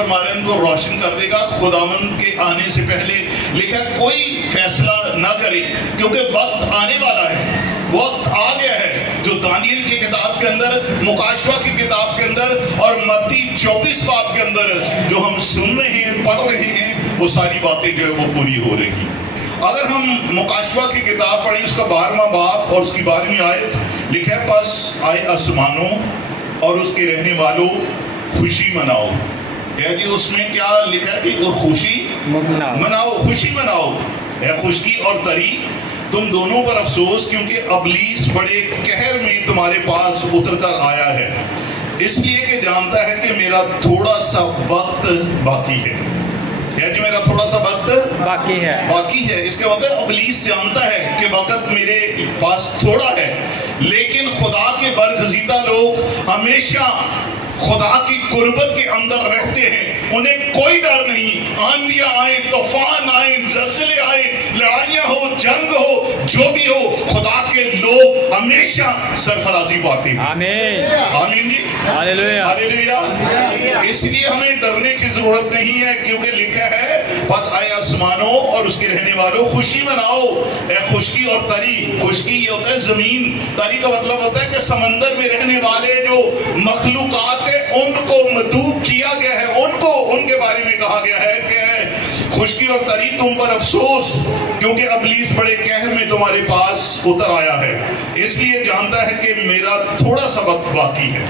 فرما رہے ہیں ان کو روشن کر دے گا خداوند کے آنے سے پہلے. لکھا کوئی فیصلہ نہ کرے کیونکہ وقت آنے والا ہے, وقت آ گیا ہے, جو دانیل کی کتاب کے اندر, مکاشفہ کی کتاب کے اندر اور متی 24 باب کے اندر جو ہم سن رہے ہیں, پڑھ رہے ہیں, وہ ساری باتیں جو ہے وہ پوری ہو رہی ہیں. اگر ہم مکاشفہ کی کتاب پڑھیں, اس کا 12واں باب اور اس کی 12ویں آیت, لکھا ہے پس آئے آسمانوں اور اس کے رہنے والوں خوشی مناؤ. جی اس میں کیا لکھا ہے کہ خوشی مناؤ, خوشی مناؤ. ہے خشکی اور تری تم دونوں پر افسوس, کیونکہ ابلیس بڑے قہر میں تمہارے پاس اتر کر آیا ہے, اس لیے کہ جانتا ہے کہ میرا تھوڑا سا وقت باقی ہے. جی میرا تھوڑا سا وقت باقی ہے. اس کا مطلب ابلیس جانتا ہے کہ وقت میرے پاس تھوڑا ہے, لیکن خدا کے برگزیدہ لوگ ہمیشہ خدا کی قربت کے اندر رہتے ہیں. انہیں کوئی ڈر نہیں, آندیاں آئیں, طوفان آئیں, زلزلے آئیں, لڑائیاں ہو, جنگ ہو, جو بھی ہو, خدا کے لوگ ہمیشہ سرفرازی پاتے ہیں. آمین, آمین جی, ہاللویا, ہاللویا. اس لیے ہمیں ڈرنے کی ضرورت نہیں ہے, کیونکہ لکھا ہے بس آئے آسمانوں اور اس کے رہنے والوں خوشی مناؤ. اے خشکی اور تری, خشکی یہ ہوتا ہے زمین, تری کا مطلب ہوتا ہے کہ سمندر میں رہنے والے جو مخلوقات ہیں ان کو مدعو کیا گیا ہے, ان کے بارے میں کہا گیا ہے کہ خشکی اور تری تم پر افسوس, کیونکہ ابلیس بڑے قہر میں تمہارے پاس اتر آیا ہے, اس لیے جانتا ہے کہ میرا تھوڑا سا وقت باقی ہے.